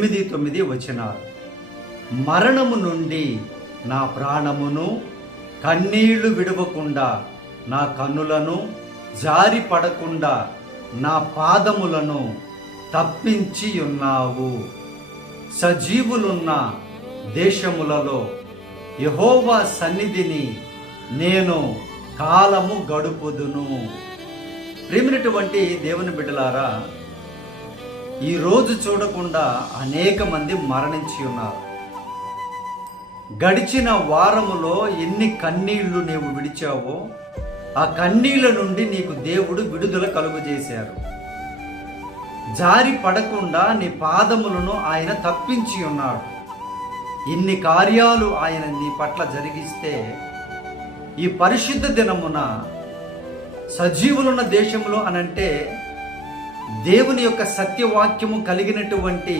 8-9 మరణము నుండి నా ప్రాణమును, కన్నీళ్లు విడవకుండా నా కన్నులను, జారి పడకుండా నా పాదములను తప్పించి ఉన్నావు. సజీవులున్న దేశములలో యెహోవా సన్నిధిని నేను కాలము గడుపుదును. ప్రియమైనటువంటి దేవుని బిడ్డలారా, ఈ రోజు చూడకుండా అనేక మంది మరణించి ఉన్నారు. గడిచిన వారములో ఎన్ని కన్నీళ్లు నీవు విడిచావో ఆ కన్నీళ్ల నుండి నీకు దేవుడు విడుదల కలుగజేశారు. జారి పడకుండా నీ పాదములను ఆయన తప్పించి ఉన్నాడు. ఇన్ని కార్యాలు ఆయన నీ పట్ల జరిగిస్తే ఈ పరిశుద్ధ దినమున సజీవులున్న దేశంలో అనంటే దేవుని యొక్క సత్యవాక్యము కలిగినటువంటి